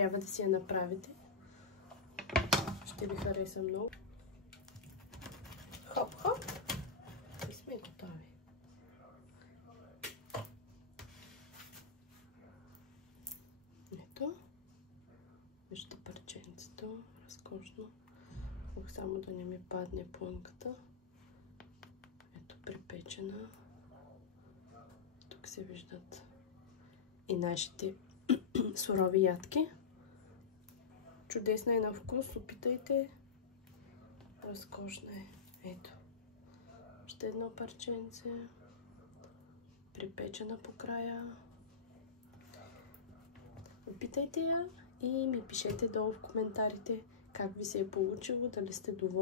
Трябва да си я направите. Ще ви хареса много. Хоп, хоп. И сме готови. Ето. Вижте парченцето. Разкошно. Само да не ми падне плънката. Ето припечена. Тук се виждат и нашите сурови ядки. Чудесна е на вкус, опитайте. Разкошна е. Ето. Още едно парченце. Припечена по края. Опитайте я и ми пишете долу в коментарите как ви се е получило, дали сте доволни.